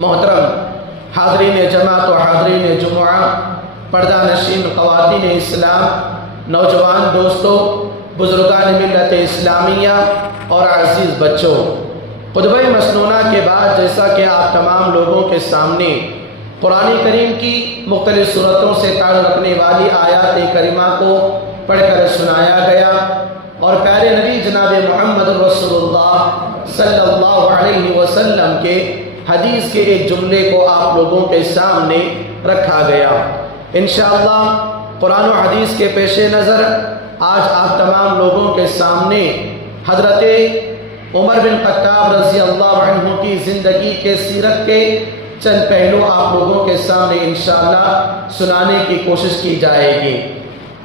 محترم حاضرین جماعت و حاضرین جمعہ، پردہ نشین خواتین اسلام، نوجوان دوستوں، بزرگان ملت اسلامیہ اور عزیز بچوں، خطبہ مسنونہ کے بعد جیسا کہ آپ تمام لوگوں کے سامنے قرآن کریم کی مختلف صورتوں سے تعلق رکھنے والی آیات کریمہ کو پڑھ کر سنایا گیا اور پیارے نبی جناب محمد رسول اللہ صلی اللہ علیہ وسلم کے حدیث کے ایک جملے کو آپ لوگوں کے سامنے رکھا گیا۔ انشاءاللہ قرآن و حدیث کے پیش نظر آج آپ تمام لوگوں کے سامنے حضرت عمر بن خطاب رضی اللہ عنہ کی زندگی کے سیرت کے چند پہلو آپ لوگوں کے سامنے انشاءاللہ سنانے کی کوشش کی جائے گی۔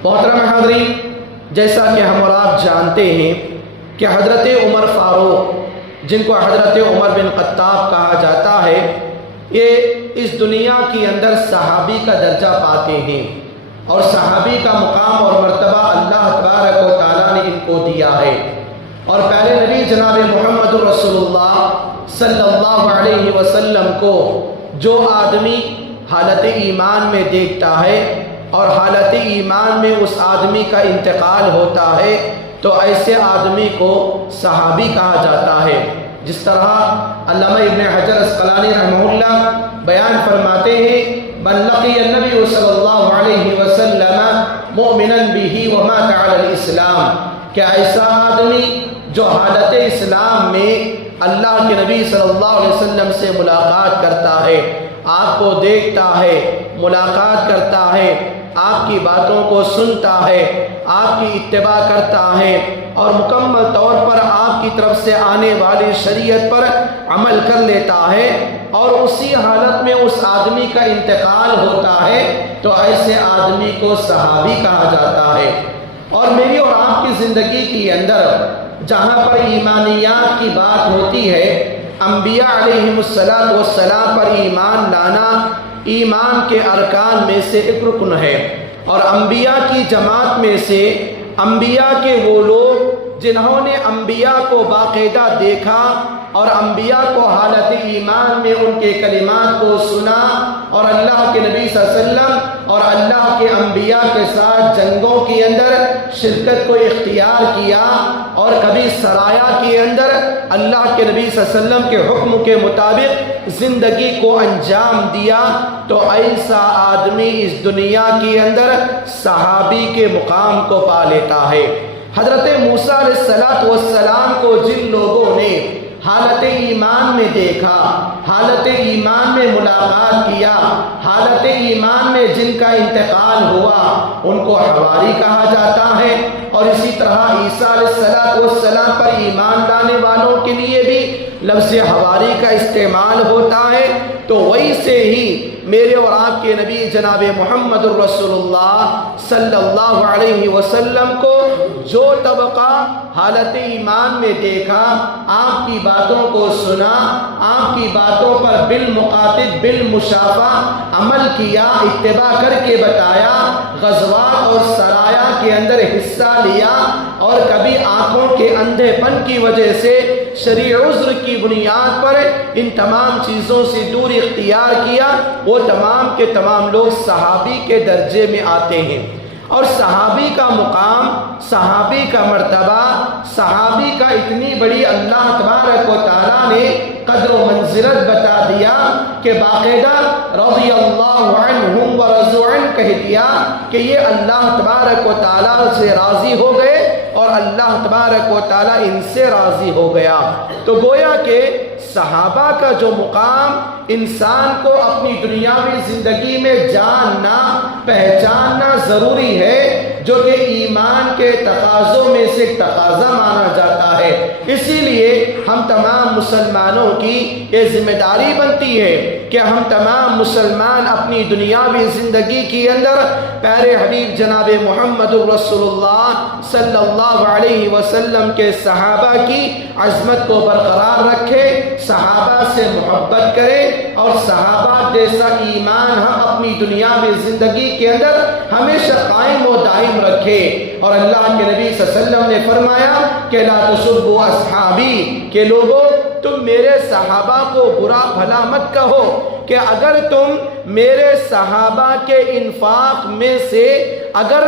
محترم حاضرین، جیسا کہ ہم اور آپ جانتے ہیں کہ حضرت عمر فاروق، جن کو حضرت عمر بن خطاب کہا جاتا ہے، یہ اس دنیا کی اندر صحابی کا درجہ پاتے ہیں اور صحابی کا مقام اور مرتبہ اللہ تبارک و تعالیٰ نے ان کو دیا ہے۔ اور پیارے نبی جناب محمد رسول اللہ صلی اللہ علیہ وسلم کو جو آدمی حالت ایمان میں دیکھتا ہے اور حالت ایمان میں اس آدمی کا انتقال ہوتا ہے تو ایسے آدمی کو صحابی کہا جاتا ہے۔ جس طرح علامہ ابن حجر اسقلانی رحمہ اللہ بیان فرماتے ہیں، من لقی النبی صلی اللہ علیہ وسلم مؤمنا به ومات علی الاسلام، کہ ایسا آدمی جو حالت اسلام میں اللہ کے نبی صلی اللہ علیہ وسلم سے ملاقات کرتا ہے، آپ کو دیکھتا ہے، ملاقات کرتا ہے، آپ کی باتوں کو سنتا ہے، آپ کی اتباع کرتا ہے اور مکمل طور پر آپ کی طرف سے آنے والی شریعت پر عمل کر لیتا ہے اور اسی حالت میں اس آدمی کا انتقال ہوتا ہے تو ایسے آدمی کو صحابی کہا جاتا ہے۔ اور میری اور آپ کی زندگی کے اندر جہاں پر ایمانیات کی بات ہوتی ہے، انبیاء علیہم السلام پر ایمان لانا ایمان کے ارکان میں سے ایک رکن ہے، اور انبیاء کی جماعت میں سے انبیاء کے وہ لوگ جنہوں نے انبیاء کو باقاعدہ دیکھا اور انبیاء کو حالت ایمان میں ان کے کلمات کو سنا اور اللہ کے نبی صلی اللہ علیہ وسلم اور اللہ کے انبیاء کے ساتھ جنگوں کے اندر شرکت کو اختیار کیا اور کبھی سرایا کے اندر اللہ کے نبی صلی اللہ علیہ وسلم کے حکم کے مطابق زندگی کو انجام دیا، تو ایسا آدمی اس دنیا کے اندر صحابی کے مقام کو پا لیتا ہے۔ حضرت موسیٰ علیہ السلام کو جن لوگوں نے حالت ایمان میں دیکھا، حالت ایمان میں ملاقات کیا، حالت ایمان میں جن کا انتقال ہوا، ان کو حواری کہا جاتا ہے۔ اور اسی طرح عیسیٰ علیہ السلام پر ایمان لانے والوں کے لیے بھی لفظ حواری کا استعمال ہوتا ہے۔ تو ویسے ہی میرے اور آپ کے نبی جناب محمد رسول اللہ صلی اللہ علیہ وسلم کو جو طبقہ حالت ایمان میں دیکھا، آپ کی باتوں کو سنا، آپ کی باتوں پر بالمقاطب بالمشافہ عمل کیا، اتباع کر کے بتایا، غزوات اور سرایا کے اندر حصہ لیا اور کبھی آنکھوں کے اندھے پن کی وجہ سے شرعی عذر کی بنیاد پر ان تمام چیزوں سے دور اختیار کیا، وہ تمام کے تمام لوگ صحابی کے درجے میں آتے ہیں۔ اور صحابی کا مقام، صحابی کا مرتبہ، صحابی کا اتنی بڑی اللہ تبارک و تعالیٰ نے قدر و منزلت بتا دیا کہ باقاعدہ رضی اللہ عنہم ورضوا عنہ کہہ دیا کہ یہ اللہ تبارک و تعالیٰ سے راضی ہو گئے اور اللہ تبارک و تعالیٰ ان سے راضی ہو گیا۔ تو گویا کہ صحابہ کا جو مقام انسان کو اپنی دنیاوی زندگی میں جاننا پہچاننا ضروری ہے، جو کہ ایمان کے تقاضوں میں سے ایک تقاضا مانا جاتا ہے۔ اسی لیے ہم تمام مسلمانوں کی یہ ذمہ داری بنتی ہے کہ ہم تمام مسلمان اپنی دنیاوی زندگی کے اندر پیارے حبیب جناب محمد رسول اللہ صلی اللہ علیہ وسلم کے صحابہ کی عظمت کو برقرار رکھے، صحابہ سے محبت کرے اور صحابہ جیسا ایمان ہم اپنی دنیاوی زندگی کے اندر ہمیشہ قائم و دائم رکھے۔ اور اللہ کے نبی صلی اللہ علیہ وسلم نے فرمایا کہ لا تسبوا اصحابی، کہ لوگوں تم میرے صحابہ کو برا بھلا مت کہو کہ اگر تم میرے صحابہ کے انفاق میں سے اگر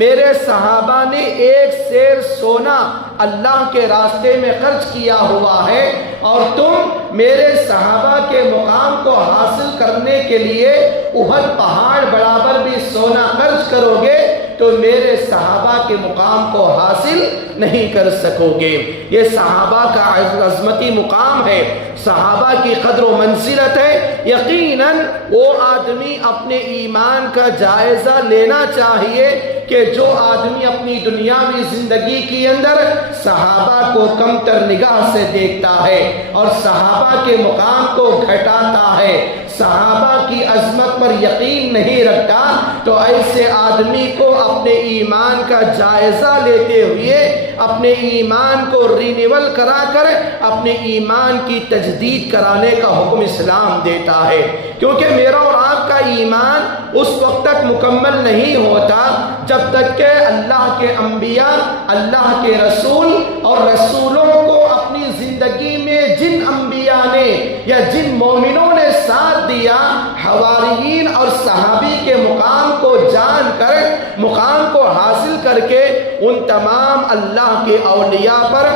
میرے صحابہ نے ایک سیر سونا اللہ کے راستے میں خرچ کیا ہوا ہے اور تم میرے صحابہ کے مقام کو حاصل کرنے کے لیے احد پہاڑ برابر بھی سونا خرچ کرو گے تو میرے صحابہ کے مقام کو حاصل نہیں کر سکو گے۔ یہ صحابہ کا عظمتی مقام ہے، صحابہ کی قدر و منزلت ہے۔ یقیناً وہ آدمی اپنے ایمان کا جائزہ لینا چاہیے کہ جو آدمی اپنی دنیاوی زندگی کے اندر صحابہ کو کم تر نگاہ سے دیکھتا ہے اور صحابہ کے مقام کو گھٹاتا ہے، صحابہ کی عظمت پر یقین نہیں رکھتا، تو ایسے آدمی کو اپنے ایمان کا جائزہ لیتے ہوئے اپنے ایمان کو رینیول کرا کر اپنے ایمان کی تجدید کرانے کا حکم اسلام دیتا ہے، کیونکہ میرا اور آپ کا ایمان اس وقت تک مکمل نہیں ہوتا جب تک کہ اللہ کے انبیاء، اللہ کے رسول اور رسولوں کو اپنی زندگی میں جن انبیاء نے یا جن مومنوں نے ساتھ دیا، حواریین اور صحابی کے مقام کو جان کر، مقام کو حاصل کر کے ان تمام اللہ کے اولیاء پر،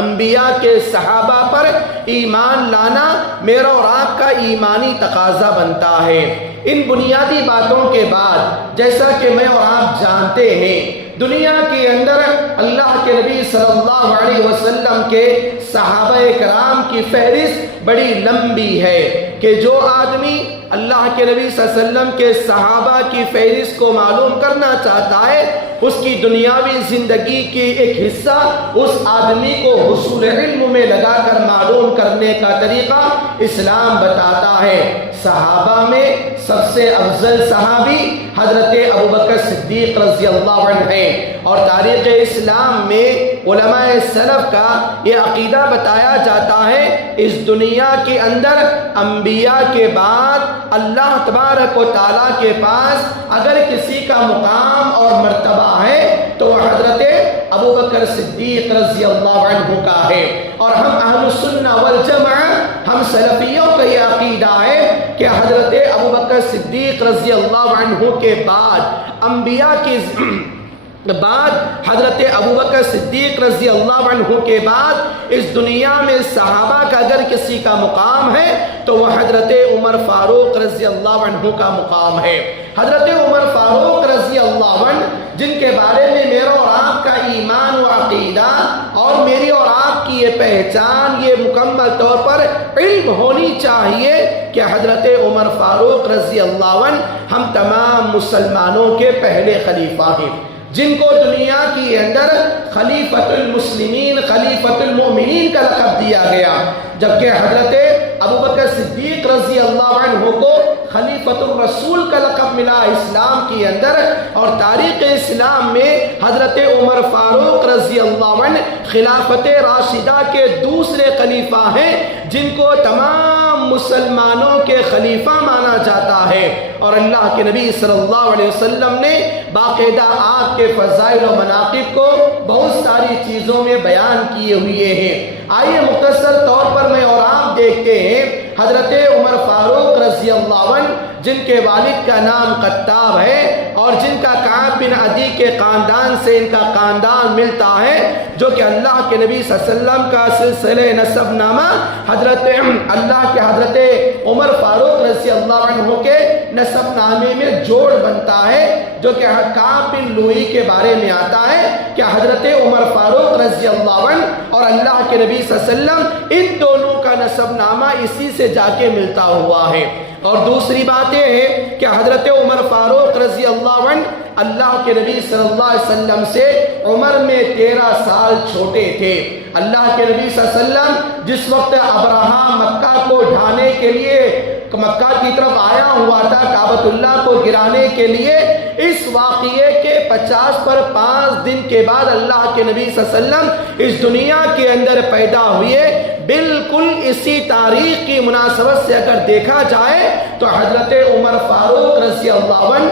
انبیاء کے صحابہ پر ایمان لانا میرا اور آپ کا ایمانی تقاضا بنتا ہے۔ ان بنیادی باتوں کے بعد جیسا کہ میں اور آپ جانتے ہیں، دنیا کے اندر اللہ کے نبی صلی اللہ علیہ وسلم کے صحابہ کرام کی فہرست بڑی لمبی ہے کہ جو آدمی اللہ کے نبی صلی اللہ علیہ وسلم کے صحابہ کی فہرست کو معلوم کرنا چاہتا ہے، اس کی دنیاوی زندگی کی ایک حصہ اس آدمی کو حصول علم میں لگا کر معلوم کرنے کا طریقہ اسلام بتاتا ہے۔ صحابہ میں سب سے افضل صحابی حضرت ابوبکر صدیق رضی اللہ عنہ ہیں، اور تاریخ اسلام میں علماء سلف کا یہ عقیدہ بتایا جاتا ہے، اس دنیا کے اندر انبیاء کے بعد اللہ تبارک و تعالیٰ کے پاس اگر کسی کا مقام اور مرتبہ ہے تو وہ حضرت ابوبکر صدیق رضی اللہ عنہ کا ہے۔ اور ہم اہل السنہ والجماعہ، ہم سلفیوں کا یہ عقیدہ ہے کہ حضرت ابوبکر صدیق رضی اللہ عنہ کے بعد انبیاء کی بعد حضرت ابوبکر صدیق رضی اللہ عنہ کے بعد اس دنیا میں صحابہ کا اگر کسی کا مقام ہے تو وہ حضرت عمر فاروق رضی اللہ عنہ کا مقام ہے۔ حضرت عمر فاروق رضی اللہ عنہ جن کے بارے میں میرا اور آپ کا ایمان و عقیدہ اور میری اور آپ کی یہ پہچان، یہ مکمل طور پر علم ہونی چاہیے کہ حضرت عمر فاروق رضی اللہ عنہ ہم تمام مسلمانوں کے پہلے خلیفہ ہیں، جن کو دنیا کی اندر خلیفۃ المسلمین، خلیفۃ المؤمنین کا لقب دیا گیا، جبکہ حضرت ابوبکر صدیق رضی اللہ عنہ کو خلیفۃ الرسول کا لقب ملا اسلام کے اندر، اور تاریخ اسلام میں حضرت عمر فاروق رضی اللہ عنہ خلافت راشدہ کے دوسرے خلیفہ ہیں، جن کو تمام مسلمانوں کے خلیفہ مانا جاتا ہے، اور اللہ کے نبی صلی اللہ علیہ وسلم نے باقاعدہ آپ کے فضائل و مناقب کو بہت ساری چیزوں میں بیان کیے ہوئے ہیں۔ آئیے مختصر طور پر میں اور آپ دیکھتے ہیں حضرت عمر فاروق رضی اللہ عنہ جن کے والد کا نام قطاب ہے اور جن کا کعب بن عدی کے خاندان سے ان کا خاندان ملتا ہے، جو کہ اللہ کے نبی صلی اللہ علیہ وسلم کا سلسلہ نسب نامہ حضرت عمر فاروق رضی اللہ عنہ کے نسب نامے میں جوڑ بنتا ہے، جو کہ کعب بن لوئی کے بارے میں آتا ہے کہ حضرت عمر فاروق رضی اللہ عنہ اور اللہ کے نبی صلی اللہ علیہ وسلم ان دونوں کا نسب نامہ اسی سے جا کے ملتا ہوا ہے۔ اور دوسری بات یہ ہے کہ حضرت عمر فاروق رضی اللہ عنہ اللہ کے نبی صلی اللہ علیہ وسلم سے عمر میں 13 سال چھوٹے تھے۔ اللہ کے نبی صلی اللہ علیہ وسلم جس وقت ابراہا مکہ کو ڈھانے کے لیے مکہ کی طرف آیا ہوا تھا، کعبۃ اللہ کو گرانے کے لیے، اس واقعے کے 50 پر 5 دن کے بعد اللہ کے نبی صلی اللہ علیہ وسلم اس دنیا کے اندر پیدا ہوئے۔ بالکل اسی تاریخ کی مناسبت سے اگر دیکھا جائے تو حضرت عمر فاروق رضی اللہ عنہ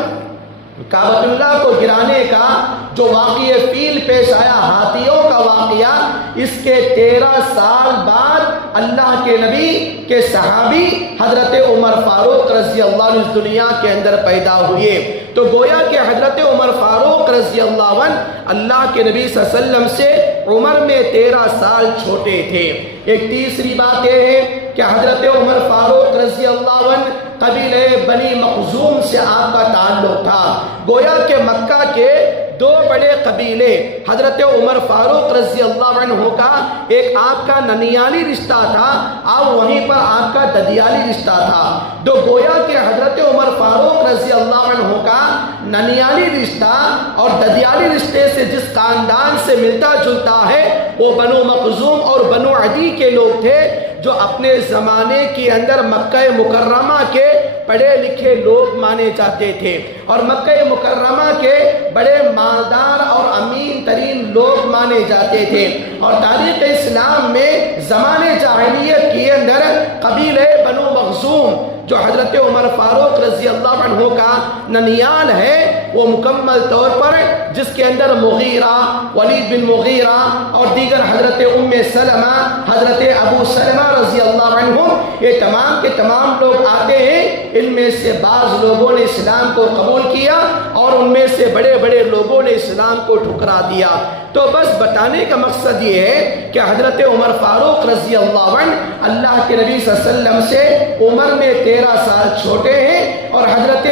کعبۃ اللہ کو گرانے کا جو واقعہ فیل پیش آیا، ہاتھیوں کا واقعہ، اس کے 13 سال بعد اللہ کے نبی کے صحابی حضرت عمر فاروق رضی اللہ عنہ اس دنیا کے اندر پیدا ہوئے۔ تو گویا کہ حضرت عمر فاروق رضی اللہ عنہ اللہ کے نبی صلی اللہ علیہ وسلم سے عمر میں 13 سال چھوٹے تھے۔ ایک تیسری بات یہ ہے کہ حضرت عمر فاروق رضی اللہ عنہ قبیلہ بنی مخزوم سے آپ کا تعلق تھا۔ گویا کہ مکہ کے 2 بڑے قبیلے حضرت عمر فاروق رضی اللہ عنہ کا، ایک آپ کا ننیالی رشتہ تھا اور وہیں پر آپ کا ددیالی رشتہ تھا۔ تو گویا کہ حضرت عمر فاروق رضی اللہ عنہ کا ننیالی رشتہ اور ددیالی رشتے سے جس خاندان سے ملتا جلتا ہے وہ بنو مخزوم اور بنو عدی کے لوگ تھے، جو اپنے زمانے کے اندر مکہ مکرمہ کے پڑھے لکھے لوگ مانے جاتے تھے، اور مکہ مکرمہ کے بڑے مالدار اور امین ترین لوگ مانے جاتے تھے۔ اور تاریخ اسلام میں زمانے جاہلیت کے اندر قبیلہ بنو مخزوم جو حضرت عمر فاروق رضی اللہ عنہ کا ننیال ہے، وہ مکمل طور پر جس کے اندر مغیرہ، ولید بن مغیرہ اور دیگر حضرت ام سلمہ، حضرت ابو سلمہ رضی اللہ عنہ، یہ تمام کے تمام لوگ آتے ہیں۔ ان میں سے بعض لوگوں نے اسلام کو قبول کیا اور ان میں سے بڑے بڑے لوگوں نے اسلام کو ٹھکرا دیا۔ تو بس بتانے کا مقصد یہ ہے کہ حضرت عمر فاروق رضی اللہ عنہ اللہ کے نبی صلی اللہ علیہ وسلم سے عمر میں 13 سال چھوٹے ہیں، اور حضرت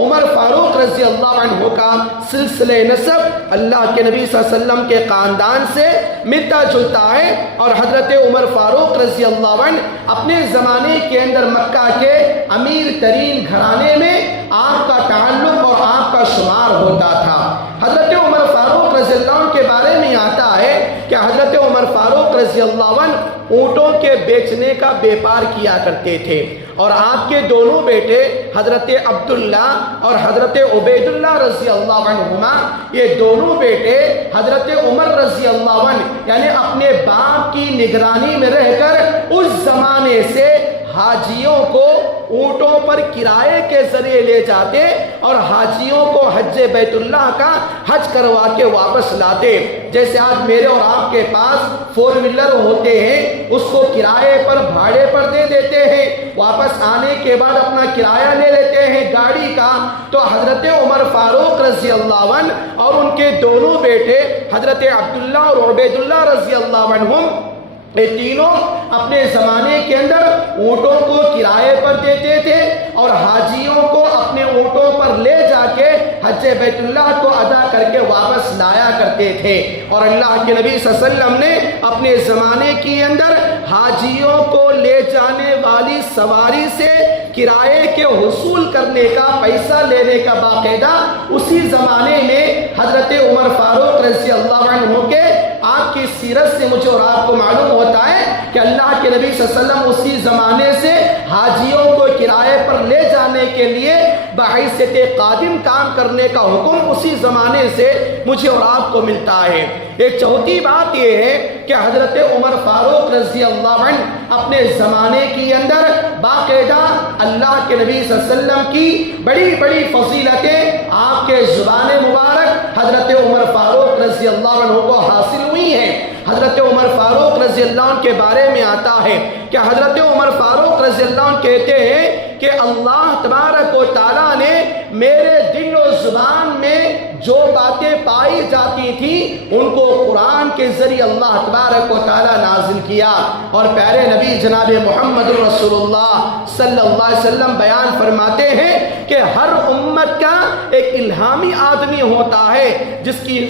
عمر فاروق رضی اللہ عنہ کا سلسلہ نسب اللہ کے نبی صلی اللہ علیہ وسلم کے خاندان سے ملتا جلتا ہے، اور حضرت عمر فاروق رضی اللہ عنہ اپنے زمانے کے اندر مکہ کے امیر ترین گھرانے میں آپ کا تعلق اور آپ کا شمار ہوتا تھا۔ حضرت عمر فاروق رضی اللہ عنہ کے بارے میں آتا ہے کہ حضرت عمر فاروق رضی اللہ عنہ اونٹوں کے بیچنے کا بیپار کیا کرتے تھے، اور آپ کے دونوں بیٹے حضرت عبداللہ اور حضرت عبید اللہ رضی اللہ عنہما، یہ دونوں بیٹے حضرت عمر رضی اللہ عنہ یعنی اپنے باپ کی نگرانی میں رہ کر اس زمانے سے حاجیوں کو اونٹوں پر کرائے کے ذریعے لے جاتے اور حاجیوں کو حج بیت اللہ کا حج کروا کے واپس لاتے۔ جیسے آج میرے اور آپ کے پاس 4 ویلر ہوتے ہیں، اس کو کرائے پر بھاڑے پر دے دیتے ہیں، واپس آنے کے بعد اپنا کرایہ لے لیتے ہیں گاڑی کا۔ تو حضرت عمر فاروق رضی اللہ عنہ اور ان کے دونوں بیٹے حضرت عبداللہ اور عبید اللہ رضی اللہ عنہم، یہ تینوں اپنے زمانے کے اندر اونٹوں کو کرائے پر دیتے تھے اور حاجیوں کو اپنے اونٹوں پر لے جا کے حج بیت اللہ کو ادا کر کے واپس لایا کرتے تھے۔ اور اللہ کے نبی صلی اللہ علیہ وسلم نے اپنے زمانے کے اندر حاجیوں کو لے جانے والی سواری سے کرائے کے حصول کرنے کا، پیسہ لینے کا باقاعدہ اسی زمانے میں حضرت عمر فاروق رضی اللہ عنہ کے آپ کی سیرت سے مجھے اور آپ کو معلوم ہوتا ہے کہ اللہ کے نبی صلی اللہ علیہ وسلم اسی زمانے سے حاجیوں کو کرائے پر لے جانے کے لیے بحیثیت قادم کام کرنے کا حکم اسی زمانے سے مجھے اور آپ کو ملتا ہے۔ ایک چوتھی بات یہ ہے کہ حضرت عمر فاروق رضی اللہ عنہ اپنے زمانے کے اندر باقاعدہ اللہ کے نبی صلی اللہ علیہ وسلم کی بڑی بڑی فضیلتیں آپ کے زبان مبارک حضرت عمر فاروق رضی اللہ عنہ کو حاصل ہوئی ہیں۔ حضرت عمر فاروق رضی اللہ عنہ کے بارے میں آتا ہے کہ حضرت عمر فاروق رضی اللہ عنہ کہتے ہیں کہ اللہ تبارک و تعالیٰ نے میرے دل و زبان میں جو باتیں پائی جاتی تھی ان کو قرآن کے ذریعے اللہ تبارک و تعالیٰ نازل کیا، اور پیارے نبی جناب محمد رسول اللہ صلی اللہ علیہ وسلم بیان فرماتے ہیں کہ ہر امت کا ایک الہامی آدمی ہوتا ہے جس کی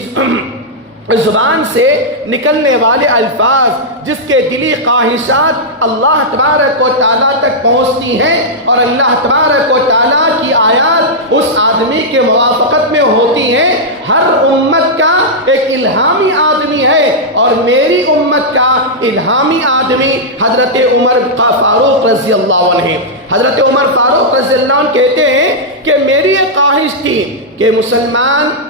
زبان سے نکلنے والے الفاظ، جس کے دلی خواہشات اللہ تبارک و تعالیٰ تک پہنچتی ہیں اور اللہ تبارک و تعالیٰ کی آیات اس آدمی کے موافقت میں ہوتی ہیں۔ ہر امت کا ایک الہامی آدمی ہے، اور میری امت کا الہامی آدمی حضرت عمر فاروق رضی اللہ عنہ ہے۔ حضرت عمر فاروق رضی اللہ عنہ کہتے ہیں کہ میری ایک خواہش تھی کہ مسلمان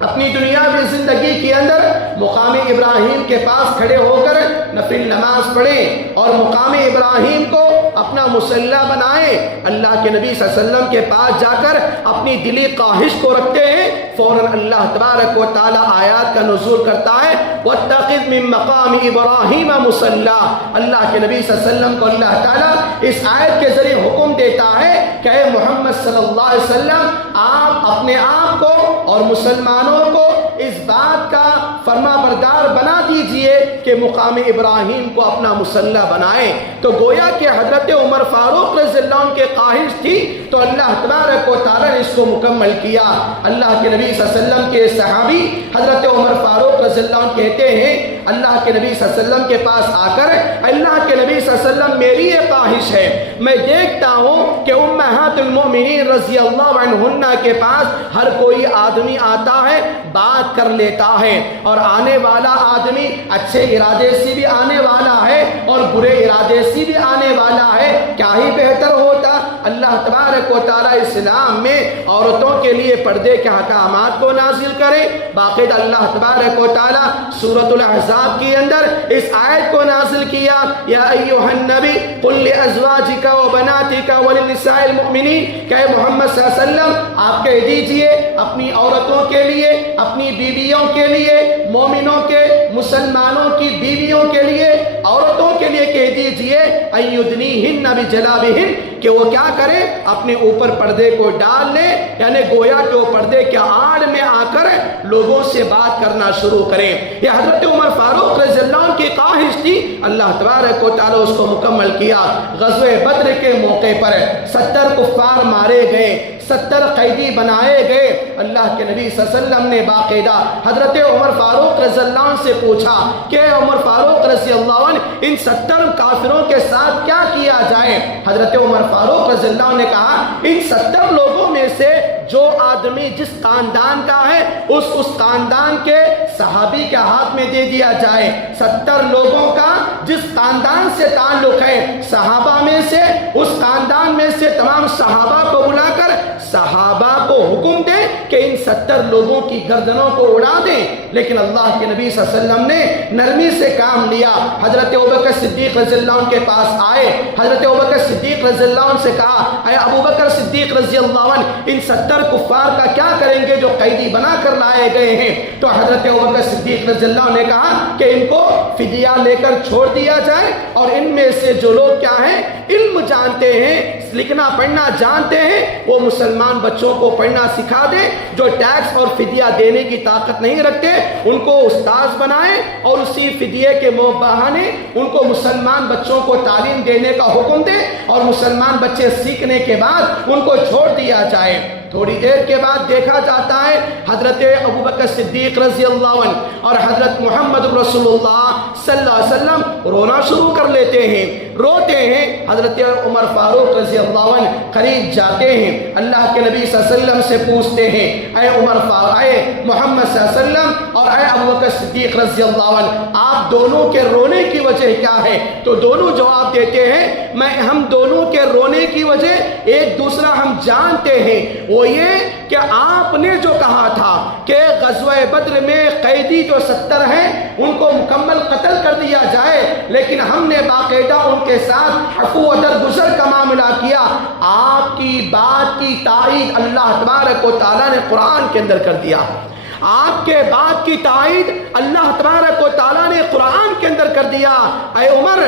اپنی دنیاوی زندگی کے اندر مقام ابراہیم کے پاس کھڑے ہو کر نفل نماز پڑھیں اور مقام ابراہیم کو اپنا مصلی بنائیں۔ اللہ کے نبی صلی اللہ علیہ وسلم کے پاس جا کر اپنی دلی خواہش کو رکھتے ہیں، فوراً اللہ تبارک و تعالی آیات کا نزول کرتا ہے وَاتَّخِذْ مِن مَّقَامِ إِبْرَاهِيمَ مُصَلًّى۔ اللہ کے نبی صلی اللہ علیہ وسلم کو اللہ تعالیٰ اس آیت کے ذریعے حکم دیتا ہے کہ اے محمد صلی اللہ علیہ وسلم آپ اپنے آپ کو اور مسلمانوں کو اس بات کا فرما بردار بنا دیجئے کہ مقام ابراہیم کو اپنا مصلی بنائیں۔ تو گویا کہ حضرت عمر فاروق رضی اللہ عنہ کے خواہش تھی تو اللہ تبارک و تعالیٰ نے اس کو مکمل کیا۔ اللہ کے نبی صلی اللہ علیہ وسلم کے صحابی حضرت عمر فاروق رضی اللہ عنہ کہتے ہیں اللہ کے نبی صلی اللہ علیہ وسلم کے پاس آ کر اللہ کے نبی صلی اللہ علیہ وسلم میری یہ خواہش ہے، میں دیکھتا ہوں کہ امہات المؤمنین رضی اللہ عنہن کے پاس ہر کوئی آدمی آتا ہے بات کر لیتا ہے، اور آنے والا آدمی اچھے ارادے سے بھی آنے والا ہے اور برے ارادے سے بھی آنے والا ہے، کیا ہی بہتر ہوتا اللہ تبارک و تعالیٰ اسلام میں عورتوں کے لیے پردے کے احکامات کو نازل کرے۔ باقاعدہ اللہ تبارک و تعالیٰ سورۃ الاحزاب کے اندر اس آیت کو نازل کیا یا ایھا النبی قل لازواجک وبناتک وللنساء المؤمنین کہ محمد صلی اللہ علیہ وسلم آپ کہہ دیجئے اپنی عورتوں کے لیے، اپنی بیویوں کے لیے، مومنوں کے مسلمانوں کی بیویوں کے لیے، عورتوں کے لیے کہہ دیجئے ایدنیہن بجلابہن کہ وہ کیا کرے اپنے اوپر پردے کو ڈال لے، یعنی گویا کہ وہ پردے کے آڑ میں آ کر لوگوں سے بات کرنا شروع کریں۔ یہ حضرت عمر فاروق رضی اللہ عنہ کی خواہش تھی، اللہ تبارک و تعالیٰ اس کو مکمل کیا۔ غزوہ بدر کے موقع پر 70 کفار مارے گئے، 70 قیدی بنائے گئے۔ اللہ کے نبی صلی اللہ علیہ وسلم نے باقاعدہ حضرت عمر فاروق رضی اللہ عنہ سے پوچھا کہ عمر فاروق رضی اللہ عنہ ان 70 کافروں کے ساتھ کیا کیا جائے؟ حضرت عمر فاروق رضی اللہ عنہ نے کہا ان 70 لوگوں میں سے جو آدمی جس خاندان کا ہے اس خاندان کے صحابی کے ہاتھ میں دے دیا جائے۔ 70 لوگوں کا جس خاندان سے تعلق ہے صحابہ میں سے، اس خاندان میں سے تمام صحابہ کو بلا کر صحابہ کو حکم دے کہ ان 70 لوگوں کی گردنوں کو اڑا دیں۔ لیکن اللہ کے نبی صلی اللہ علیہ وسلم نے نرمی سے کام لیا۔ حضرت ابوبکر صدیق رضی اللہ عنہ کے پاس آئے، حضرت ابوبکر صدیق رضی اللہ عنہ سے کہا اے ابوبکر صدیق رضی اللہ عنہ ان 70 کفار کا کیا کریں گے جو قیدی بنا کر لائے گئے ہیں؟ تو حضرت ابوبکر صدیق رضی اللہ عنہ نے کہا کہ ان کو فدیہ لے کر چھوڑ دیا جائے، اور ان میں سے جو لوگ کیا ہیں علم جانتے ہیں، لکھنا پڑھنا جانتے ہیں، وہ مسلمان بچوں کو پڑھنا سکھا دیں۔ جو ٹیکس اور فدیہ دینے کی طاقت نہیں رکھتے ان کو استاذ بنائیں اور اسی فدیے کے بہانے ان کو مسلمان بچوں کو تعلیم دینے کا حکم دیں، اور مسلمان بچے سیکھنے کے بعد ان کو چھوڑ دیا جائے۔ تھوڑی دیر کے بعد دیکھا جاتا ہے حضرت ابوبکر صدیق رضی اللہ عنہ اور حضرت محمد رسول اللہ صلی اللہ علیہ وسلم رونا شروع کر لیتے ہیں، روتے ہیں۔ حضرت عمر فاروق رضی اللہ عنہ قریب جاتے ہیں، اللہ کے نبی صلی اللہ علیہ وسلم سے پوچھتے ہیں اے عمر فاروق، اے محمد صلی اللہ علیہ وسلم اور اے ابوبکر صدیق رضی اللہ عنہ، آپ دونوں کے رونے کی وجہ کیا ہے؟ تو دونوں جواب دیتے ہیں ہم دونوں کے رونے کی وجہ ایک دوسرا ہم جانتے ہیں، وہ یہ کہ آپ نے جو کہا تھا کہ غزوہ بدر میں قیدی جو 70 ہیں ان کو مکمل قتل کر دیا جائے، لیکن ہم نے باقاعدہ ان کے ساتھ عفو و درگزر کا معاملہ کیا۔ آپ کی بات کی تائید اللہ تبارک و تعالیٰ نے قرآن کے اندر کر دیا، آپ کے بات کی تائید اللہ تبارک و تعالیٰ نے قرآن کے اندر کر دیا۔ اے عمر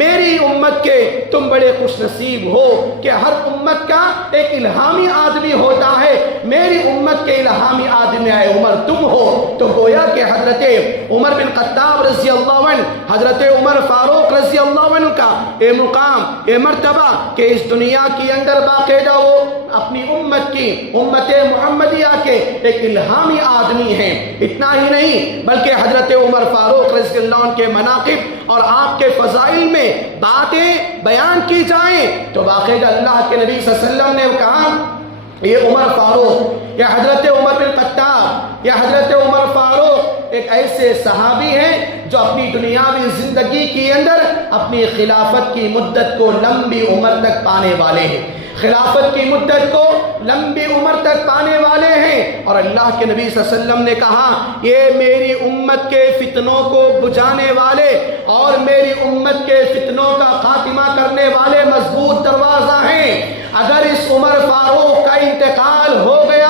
میری امت کے تم بڑے خوش نصیب ہو کہ ہر امت کا ایک الہامی آدمی ہوتا ہے، میری امت کے الہامی آدمی اے عمر تم ہو۔ تو گویا کہ حضرت عمر بن خطاب رضی اللہ عنہ، حضرت عمر فاروق رضی اللہ عنہ کا اے مقام، اے مرتبہ کہ اس دنیا کے اندر باقاعدہ وہ اپنی امت کی امت محمدیہ کے ایک الہامی آدمی ہیں۔ اتنا ہی نہیں بلکہ حضرت عمر فاروق رضی اللہ عنہ کے مناقب اور آپ کے فضائل میں باتیں بیان کی جائیں تو باقاعدہ اللہ کے نبی صلی اللہ علیہ وسلم نے کہا یہ عمر فاروق یا حضرت عمر بن خطاب یا حضرت عمر فاروق ایک ایسے صحابی ہیں جو اپنی دنیاوی زندگی کے اندر اپنی خلافت کی مدت کو لمبی عمر تک پانے والے ہیں۔ خلافت کی مدت کو لمبی عمر تک پانے والے ہیں، اور اللہ کے نبی صلی اللہ علیہ وسلم نے کہا یہ میری امت کے فتنوں کو بجھانے والے اور میری امت کے فتنوں کا خاتمہ کرنے والے مضبوط دروازہ ہیں۔ اگر اس عمر فاروق کا انتقال ہو گیا،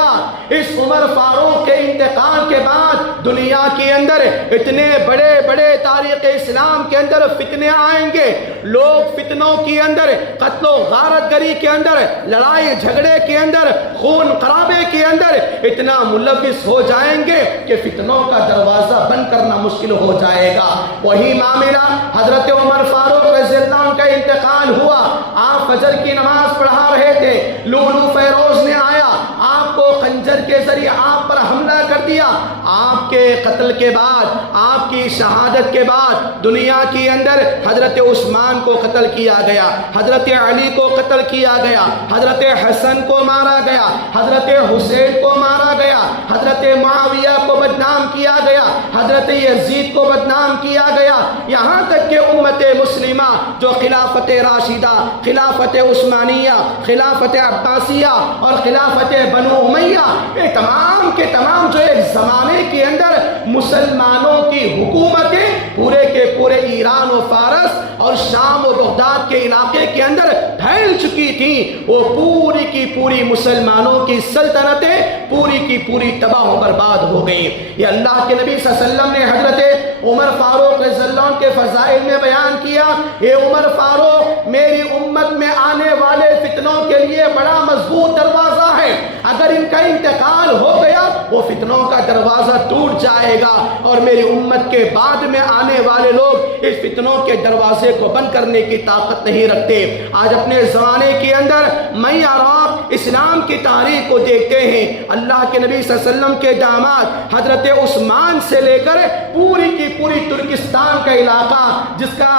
اس عمر فاروق کے انتقال کے بعد دنیا کے اندر اتنے بڑے بڑے تاریخ اسلام کے اندر فتنے آئیں گے، لوگ فتنوں کے اندر، قتل و غارت گری کے اندر، لڑائی جھگڑے کے اندر، خون خرابے کے اندر اتنا ملوث ہو جائیں گے کہ فتنوں کا دروازہ بند کرنا مشکل ہو جائے گا۔ وہی معاملہ حضرت عمر فاروق رضی اللہ عنہ کا انتقال ہوا، آپ فجر کی نماز پڑھا رہے تھے، لولو فیروز نے آیا، آپ کو خنجر کے ذریعے آپ پر حملہ کر دیا۔ آپ کے قتل کے بعد، آپ کی شہادت کے بعد دنیا کے اندر حضرت عثمان کو قتل کیا گیا، حضرت علی کو قتل کیا گیا، حضرت حسن کو مارا گیا، حضرت حسین کو مارا گیا، حضرت معاویہ کو بدنام کیا گیا، حضرت یزید کو بدنام کیا گیا، یہاں تک کہ امت مسلمہ جو خلافت راشدہ، خلافت عثمانیہ، خلافت عباسیہ اور خلافت بنو امیہ، یہ تمام کے تمام جو ایک زمانے کے اندر مسلمانوں کی حکومتیں پورے کے پورے ایران و فارس اور شام و بغداد کے علاقے کے اندر پھیل چکی تھیں، وہ پوری کی پوری مسلمانوں کی سلطنتیں پوری کی پوری تباہ و برباد ہو گئیں۔ یہ اللہ کے نبی صلی اللہ علیہ وسلم نے حضرت عمر فاروق رضی اللہ عنہ کے فضائل میں بیان کیا، یہ عمر فاروق میری امت میں آنے والے فتنوں کے لیے بڑا مضبوط دروازہ ہے، اگر ان کا انتقال ہو گیا وہ فتنوں کا دروازہ ٹوٹ جائے گا اور میری امت کے بعد میں آنے والے لوگ اس فتنوں کے دروازے کو بند کرنے کی طاقت نہیں رکھتے۔ آج اپنے زمانے کے اندر میں اور آپ اسلام کی تاریخ کو دیکھتے ہیں، اللہ کے نبی صلی اللہ علیہ وسلم کے داماد حضرت عثمان سے لے کر پوری کی پوری ترکستان کا علاقہ، جس کا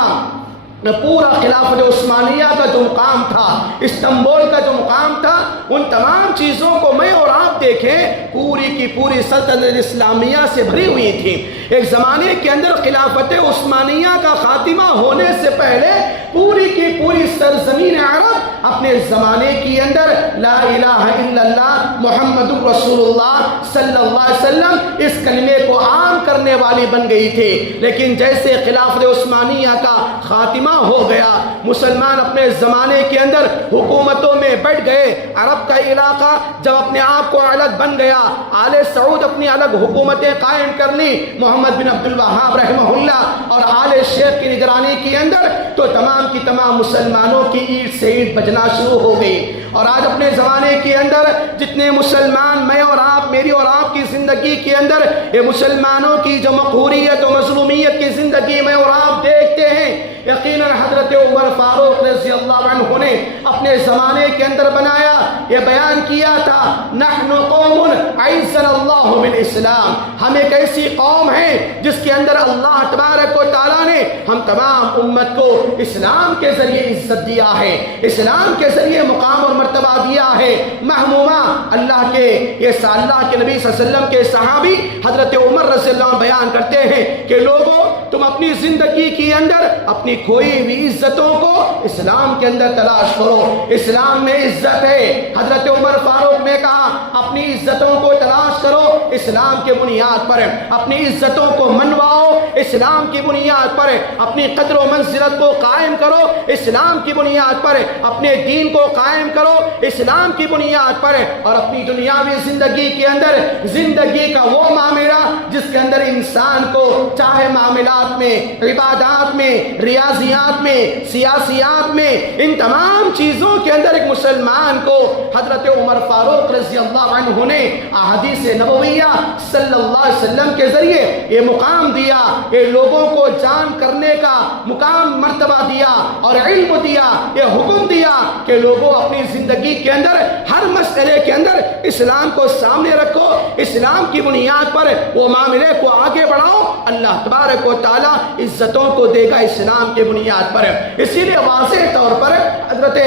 پورا خلافت عثمانیہ کا جو مقام تھا، استنبول کا جو مقام تھا، ان تمام چیزوں کو میں اور آپ دیکھیں پوری کی پوری سلطنت اسلامیہ سے بھری ہوئی تھی۔ ایک زمانے کے اندر خلافت عثمانیہ کا خاتمہ ہونے سے پہلے پوری کی پوری سرزمین عرب اپنے زمانے کی اندر لا الہ الا اللہ محمد رسول اللہ صلی اللہ علیہ وسلم اس کلمے کو عام کرنے والی بن گئی تھی، لیکن جیسے خلافت عثمانیہ کا خاتمہ ہو گیا، مسلمان اپنے زمانے کے اندر حکومتوں میں بٹ گئے، عرب کا علاقہ جب اپنے آپ کو الگ بن گیا، آل سعود اپنی الگ حکومتیں قائم کر لی، محمد بن عبد الوہاب رحمہ اللہ اور آل شیخ کی نگرانی کے اندر، تو تمام کی تمام مسلمانوں کی اینٹ سے اینٹ بجنا شروع ہو گئی۔ اور آج اپنے زمانے کے اندر جتنے مسلمان، میں اور آپ، میری اور آپ کی زندگی کے اندر یہ مسلمانوں کی جو مقہوریت و مظلومیت کی زندگی میں اور آپ دیکھتے ہیں، یقیناً حضرت عمر فاروق رضی اللہ عنہ نے اپنے زمانے کے اندر بنایا، یہ بیان کیا تھا، نحن قوم اعزنا اللہ بالاسلام، ہم ایک ایسی قوم ہیں جس کے اندر اللہ تبارک و تعالیٰ نے ہم تمام امت کو اسلام کے ذریعے عزت دیا ہے، اسلام کے ذریعے مقام اور مرتبہ دیا ہے۔ محمومہ اللہ کے نبی صلی اللہ علیہ وسلم کے صحابی حضرت عمر رضی اللہ عنہ بیان کرتے ہیں کہ لوگوں تم اپنی زندگی کے اندر اپنی کھوئی ہوئی عزتوں کو اسلام کے اندر تلاش کرو، اسلام میں عزت ہے۔ حضرت عمر فاروق نے کہا اپنی عزتوں کو تلاش کرو اسلام کے بنیاد پر، اپنی عزتوں کو منواؤ اسلام کی بنیاد پر، اپنی قدر و منزلت کو قائم کرو اسلام کی بنیاد پر، اپنے دین کو قائم کرو اسلام کی بنیاد پر، اور اپنی دنیاوی زندگی کے اندر زندگی کا وہ معاملہ جس کے اندر انسان کو چاہے معاملات میں، عبادات میں، ریاضیات میں، سیاسیات میں، ان تمام چیزوں کے اندر ایک مسلمان کو حضرت عمر فاروق رضی اللہ عنہ نے احادیث نبویہ صلی اللہ علیہ وسلم کے ذریعے یہ مقام دیا، یہ لوگوں کو جان کرنے کا مقام مرتبہ دیا اور علم دیا، یہ حکم دیا کہ لوگوں اپنی زندگی کے اندر ہر مسئلے کے اندر اسلام کو سامنے رکھو، اسلام کی بنیاد پر وہ معاملے کو آگے بڑھاؤ، اللہ تبارک و تعالیٰ عزتوں کو دے گا اسلام کے بنیاد پر۔ اسی لیے واضح طور پر حضرت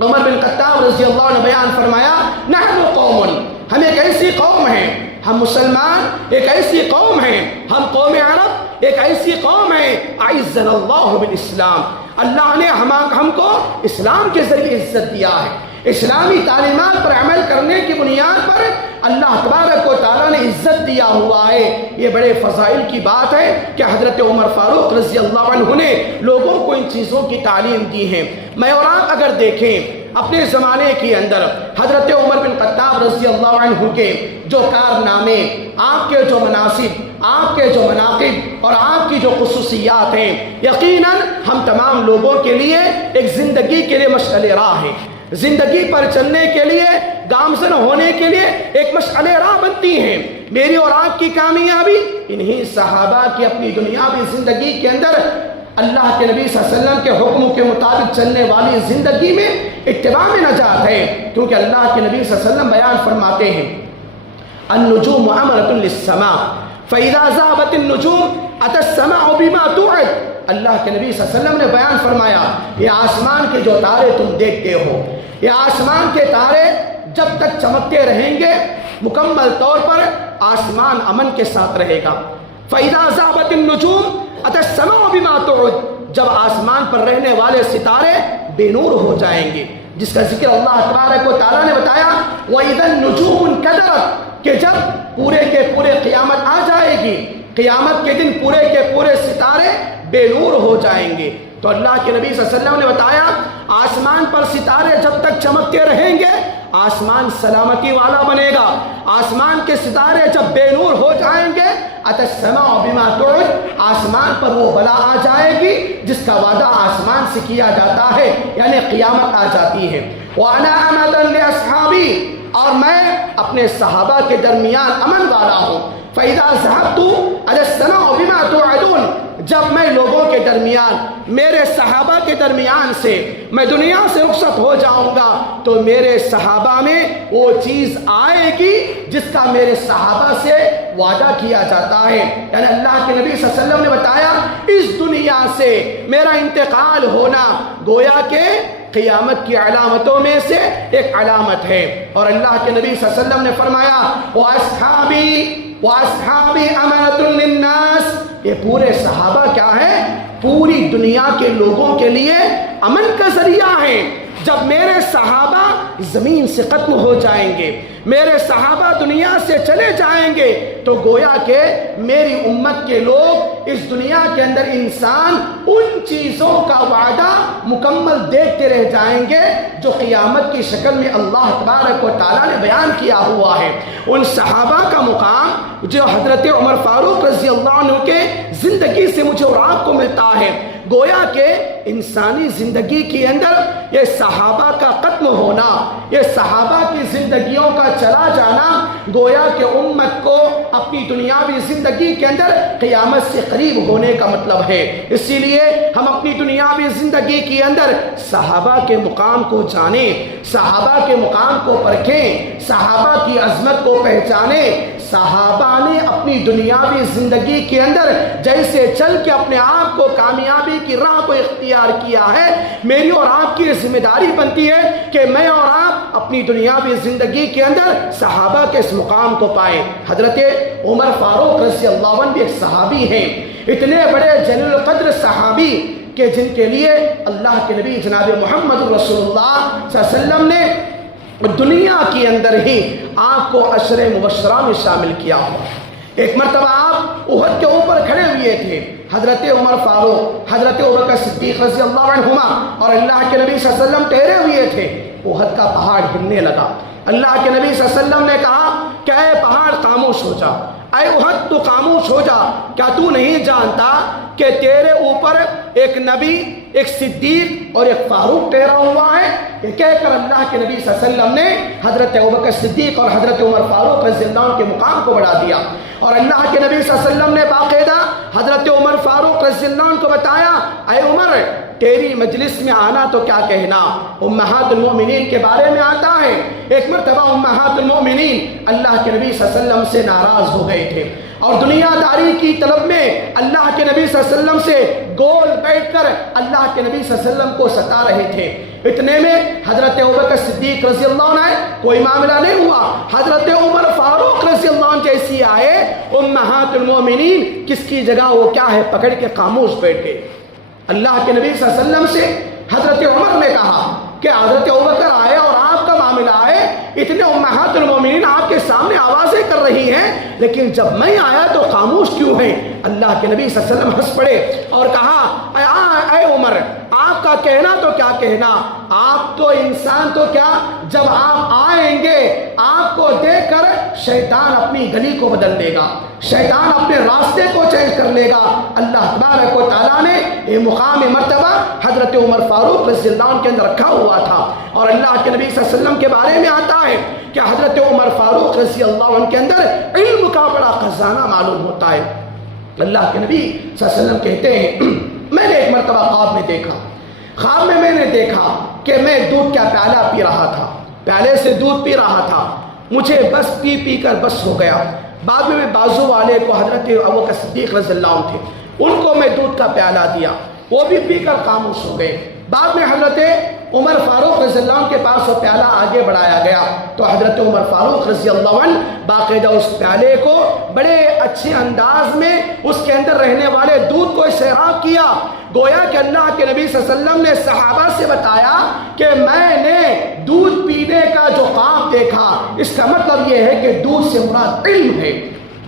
عمر بن خطاب رضی اللہ عنہ نے بیان فرمایا، نحن قوم، ہم ایک ایسی قوم ہیں، ہم مسلمان ایک ایسی قوم ہیں، ہم قوم عرب ایک ایسی قوم ہے اعزنا اللہ بالاسلام، اللہ نے ہم کو اسلام کے ذریعے عزت دیا ہے، اسلامی تعلیمات پر عمل کرنے کی بنیاد پر اللہ تبارک و تعالیٰ نے عزت دیا ہوا ہے۔ یہ بڑے فضائل کی بات ہے کہ حضرت عمر فاروق رضی اللہ عنہ نے لوگوں کو ان چیزوں کی تعلیم دی ہے۔ میں اور آپ اگر دیکھیں اپنے زمانے کے اندر حضرت عمر بن خطاب رضی اللہ عنہ کے جو کارنامے، آپ کے جو مناصب، آپ کے جو مناقب اور آپ کی جو خصوصیات ہیں، یقیناً ہم تمام لوگوں کے لیے ایک زندگی کے لیے مشعل راہ ہے، زندگی پر چلنے کے لیے، گامزن ہونے کے لیے ایک مشعل راہ بنتی ہیں۔ میری اور آپ کی کامیابی انہی صحابہ کی اپنی دنیاوی زندگی کے اندر اللہ کے نبی صلی اللہ علیہ وسلم کے حکم کے مطابق چلنے والی زندگی میں اتباع میں نجات ہے، کیونکہ اللہ کے نبی صلی اللہ علیہ وسلم بیان فرماتے ہیں النجوم امرۃ للسماء فاذا ذهبت النجوم اتى السماء بما توعد۔ اللہ کے نبی صلی اللہ علیہ وسلم نے بیان فرمایا یہ آسمان کے جو تارے تم دیکھتے ہو، یہ آسمان کے تارے جب تک چمکتے رہیں گے مکمل طور پر آسمان امن کے ساتھ رہے گا۔ فاذا ذهبت النجوم اتى السماء بما توعد، جب آسمان پر رہنے والے ستارے بے نور ہو جائیں گے، جس کا ذکر اللہ تبارک و تعالیٰ نے بتایا وَإِذَا النُّجُومُ انْكَدَرَتْ، کہ جب پورے کے پورے قیامت آ جائے گی، قیامت کے دن پورے کے پورے ستارے بے نور ہو جائیں گے۔ تو اللہ کے نبی صلی اللہ علیہ وسلم نے بتایا آسمان پر ستارے جب تک چمکتے رہیں گے آسمان سلامتی والا بنے گا، آسمان کے ستارے جب بے نور ہو جائیں گے اَتَى السَّمَاءُ بِمَا تُوعِدُ، آسمان پر وہ بلا آ جائے گی جس کا وعدہ آسمان سے کیا جاتا ہے، یعنی قیامت آ جاتی ہے۔ وَأَنَا أَمَةً لِأَصْحَابِي، اور میں اپنے صحابہ کے درمیان امن والا ہوں۔ فَإِذَا ذَهَبْتُ عَلَى السَّمَاءُ بِمَا تُوعَدُونَ، جب میں لوگوں کے درمیان، میرے صحابہ کے درمیان سے میں دنیا سے رخصت ہو جاؤں گا تو میرے صحابہ میں وہ چیز آئے گی جس کا میرے صحابہ سے وعدہ کیا جاتا ہے، یعنی اللہ کے نبی صلی اللہ علیہ وسلم نے بتایا اس دنیا سے میرا انتقال ہونا گویا کہ قیامت کی علامتوں میں سے ایک علامت ہے۔ اور اللہ کے نبی صلی اللہ علیہ وسلم نے فرمایا وَأَصْحَابِي أَمَنَةٌ لِلنَّاسِ، یہ پورے صحابہ کیا ہے؟ پوری دنیا کے لوگوں کے لیے امن کا ذریعہ ہیں۔ جب میرے صحابہ زمین سے ختم ہو جائیں گے، میرے صحابہ دنیا سے چلے جائیں گے تو گویا کہ میری امت کے لوگ اس دنیا کے اندر انسان ان چیزوں کا وعدہ مکمل دیکھتے رہ جائیں گے جو قیامت کی شکل میں اللہ تبارک و تعالیٰ نے بیان کیا ہوا ہے۔ ان صحابہ کا مقام جو حضرت عمر فاروق رضی اللہ عنہ کے زندگی سے مجھے اور آپ کو ملتا ہے، گویا کہ انسانی زندگی کے اندر یہ صحابہ کا ختم ہونا، یہ صحابہ کی زندگیوں کا چلا جانا گویا کہ امت کو اپنی دنیاوی زندگی کے اندر قیامت سے قریب ہونے کا مطلب ہے۔ اسی لیے ہم اپنی دنیاوی زندگی کے اندر صحابہ کے مقام کو جانیں، صحابہ کے مقام کو پرکھیں، صحابہ کی عظمت کو پہچانیں۔ صحابہ نے اپنی دنیاوی زندگی کے اندر جیسے چل کے اپنے آپ کو کامیابی کی راہ کو اختیار کیا ہے، میری اور آپ کی ذمہ داری بنتی ہے کہ میں اور آپ اپنی دنیاوی زندگی کے اندر صحابہ کے اس مقام کو پائیں۔ حضرت عمر فاروق رضی اللہ عنہ بھی ایک صحابی ہیں، اتنے بڑے جلیل القدر صحابی کہ جن کے لیے اللہ کے نبی جناب محمد رسول اللہ صلی اللہ علیہ وسلم نے دنیا کے اندر ہی آپ کو عشر مبشرہ میں شامل کیا ہوا۔ ایک مرتبہ آپ احد کے اوپر کھڑے ہوئے تھے، حضرت عمر فاروق، حضرت ابوبکر صدیق رضی اللہ عنہما اور اللہ کے نبی صلی اللہ علیہ وسلم ٹھہرے ہوئے تھے۔ احد کا پہاڑ ہلنے لگا، اللہ کے نبی صلی اللہ علیہ وسلم نے کہا کہ اے پہاڑ خاموش ہو جا، اے احد تو خاموش ہو جا، کیا تو نہیں جانتا کہ تیرے اوپر ایک نبی، ایک صدیق اور ایک فاروق ٹھہرا ہوا ہے؟ یہ کہہ کر اللہ کے نبی صلی اللہ علیہ وسلم نے حضرت ابوبکر صدیق اور حضرت عمر فاروق رضی اللہ عنہ کے مقام کو بڑھا دیا، اور اللہ کے نبی صلی اللہ علیہ وسلم نے باقاعدہ حضرت عمر فاروق رضی اللہ عنہ کو بتایا اے عمر تیری مجلس میں آنا تو کیا کہنا، امہات المؤمنین کے بارے میں آتا ہے۔ ایک مرتبہ امہات المؤمنین اللہ کے نبی صلی اللہ علیہ وسلم سے ناراض ہو گئے تھے اور دنیا داری کی طلب میں اللہ کے نبی صلی اللہ علیہ وسلم سے گول بیٹھ کر اللہ کے نبی صلی اللہ علیہ وسلم کو ستا رہے تھے۔ اتنے میں حضرت ابوبکر صدیق رضی اللہ عنہ کوئی معاملہ نہیں ہوا، حضرت عمر فاروق رضی اللہ عنہ جیسی آئے امہات المومنین کس کی جگہ وہ کیا ہے پکڑ کے خاموش بیٹھ گئے۔ اللہ کے نبی صلی اللہ علیہ وسلم سے حضرت عمر نے کہا کہ حضرت ابوبکر آئے اور آپ کا معاملہ ہے، اتنے امہات المومنین آپ کے سامنے آوازیں کر رہی ہیں، لیکن جب میں آیا تو خاموش کیوں ہیں؟ اللہ کے نبی صلی اللہ علیہ وسلم ہنس پڑے اور کہا اے عمر، آپ کا کہنا تو کیا کہنا، آپ تو انسان تو کیا، جب آپ آئیں گے آپ کو دیکھ کر شیطان اپنی گلی کو بدل دے گا، شیطان اپنے راستے کو چینج کر لے گا۔ اللہ تبارک و تعالیٰ نے یہ مقام مرتبہ حضرت عمر فاروق رضی اللہ عنہ کے اندر رکھا ہوا تھا، اور اللہ کے نبی صلی اللہ علیہ وسلم کے بارے میں آتا ہے کہ حضرت عمر فاروق رضی اللہ عنہ کے اندر علم کا بڑا خزانہ معلوم ہوتا ہے۔ اللہ کے نبی صلی اللہ علیہ وسلم کہتے ہیں میں نے ایک مرتبہ خواب میں دیکھا، خواب میں نے دیکھا کہ میں دودھ کا پیالہ پی رہا تھا، پیالے سے دودھ پی رہا تھا، مجھے بس پی پی کر بس ہو گیا۔ بعد میں بازو والے کو حضرت ابوبکر صدیق رضی اللہ عنہ تھے، ان کو میں دودھ کا پیالہ دیا، وہ بھی پی کر خاموش ہو گئے۔ بعد میں حضرت عمر فاروق رضی اللہ عنہ کے پاس وہ پیالہ آگے بڑھایا گیا تو حضرت عمر فاروق رضی اللہ عنہ باقاعدہ اس پیالے کو بڑے اچھے انداز میں اس کے اندر رہنے والے دودھ کو سیراب کیا، گویا کہ اللہ کے نبی صلی اللہ علیہ وسلم نے صحابہ سے بتایا کہ میں نے دودھ پینے کا جو خواب دیکھا، اس کا مطلب یہ ہے کہ دودھ سے مراد علم ہے،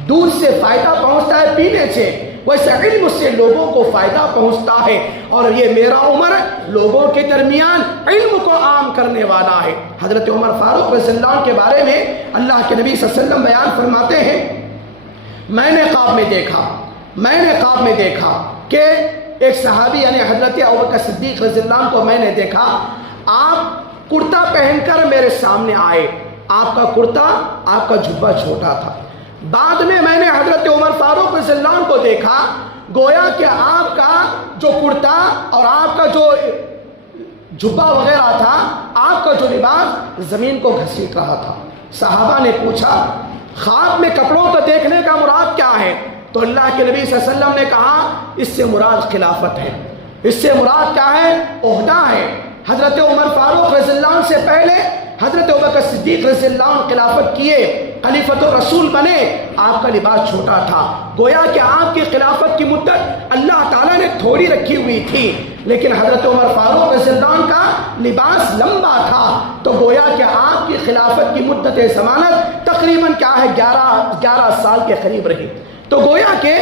دودھ سے فائدہ پہنچتا ہے پینے سے، ویسے علم سے لوگوں کو فائدہ پہنچتا ہے، اور یہ میرا عمر لوگوں کے درمیان علم کو عام کرنے والا ہے۔ حضرت عمر فاروق رضی اللہ عنہ کے بارے میں اللہ کے نبی صلی اللہ علیہ وسلم بیان فرماتے ہیں میں نے خواب میں دیکھا کہ ایک صحابی یعنی حضرت ابوبکر صدیق رضی اللہ عنہ کو میں نے دیکھا، آپ کرتا پہن کر میرے سامنے آئے، آپ کا کرتا آپ کا جبہ چھوٹا تھا۔ بعد میں نے حضرت عمر فاروق رضی اللہ عنہ کو دیکھا، گویا کہ آپ کا جو کرتا اور آپ کا جو جبہ وغیرہ تھا، آپ کا جو لباس زمین کو گھسیٹ رہا تھا۔ صحابہ نے پوچھا خواب میں کپڑوں کو دیکھنے کا مراد کیا ہے؟ تو اللہ کے نبی صلی اللہ علیہ وسلم نے کہا اس سے مراد خلافت ہے، اس سے مراد کیا ہے؟ عہدہ ہے۔ حضرت عمر فاروق رضی اللہ عنہ سے پہلے حضرت ابوبکر صدیق رضی اللہ عنہ خلافت کیے، خلیفۃ الرسول بنے، آپ کا لباس چھوٹا تھا، گویا کہ آپ کی خلافت کی مدت اللہ تعالیٰ نے تھوڑی رکھی ہوئی تھی، لیکن حضرت عمر فاروق رضی اللہ عنہ کا لباس لمبا تھا، تو گویا کہ آپ کی خلافت کی مدت ضمانت تقریباً کیا ہے 11 سال کے قریب رہی۔ تو گویا کہ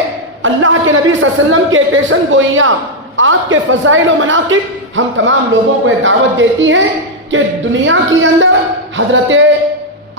اللہ کے نبی صلی اللہ علیہ وسلم کے پیشن گوئیاں، آپ کے فضائل و مناقب ہم تمام لوگوں کو ایک دعوت دیتی ہیں کہ دنیا کے اندر حضرت